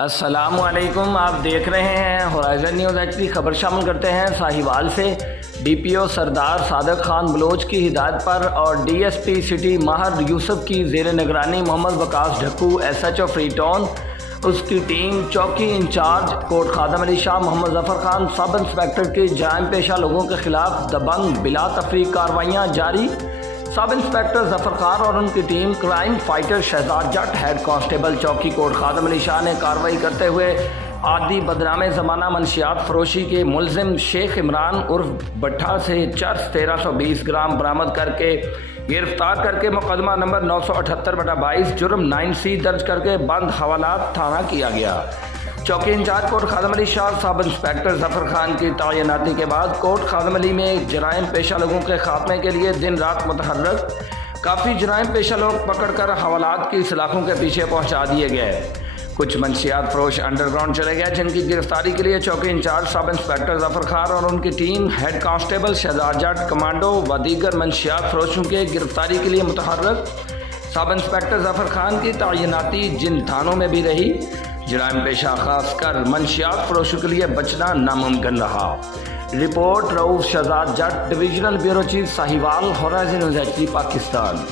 अस्सलामुअलैकुम, आप देख रहे हैं होराइज़न न्यूज़ एचडी। खबर शामिल करते हैं साहिवाल से। डीपीओ सरदार सादिक खान बलोच की हिदायत पर और डीएसपी सिटी माहर यूसुफ की ज़ेर निगरानी Mohammad Waqas Dhakku SHO Free Town, उसकी टीम चौकी incharge Kot Khadam Ali Shah Mohammad Zafar Khan sub inspector के जराइम पेशा लोगों के खिलाफ दबंग बिला तफरीक कार्रवाइयाँ जारी। सब इंस्पेक्टर जफर खान और उनकी टीम क्राइम फाइटर शहजाद जट हेड कांस्टेबल चौकी कोट खादम अली शाह ने कार्रवाई करते हुए आदि बदनामे ज़माना मनशियात फरोशी के मुलजिम शेख इमरान उर्फ भट्टा से चर्स 1320 ग्राम बरामद करके गिरफ्तार करके मुकदमा नंबर 978/22 जुर्म 9C दर्ज करके बंद हवालात थाना किया गया। चौकी incharge Kot Khadam Ali Shah sub inspector Zafar Khan की तैनाती के बाद कोट खादम अली में जराइम पेशा लोगों के खात्मे के लिए दिन रात मुतहर्रक काफ़ी जराइम पेशा लोग पकड़कर हवालात की सलाखों के पीछे पहुंचा दिए गए। कुछ मनशियात फरोश अंडरग्राउंड चले गए, जिनकी गिरफ्तारी के लिए चौकी इंचार्ज सब इंस्पेक्टर जफर खान और उनकी टीम हेड कांस्टेबल शहजाद जट कमांडो व दीगर मनशियात फरोशों के गिरफ्तारी के लिए मुतहर्रक। सब इंस्पेक्टर जफर खान की तैनाती जिन थानों में भी रही, जराइम पेशा खासकर मनशियात फरोशों के लिए बचना नामुमकिन रहा। Report Rauf Shahzad Jatt, divisional bureau chief Sahiwal, Horizon News HD, Pakistan.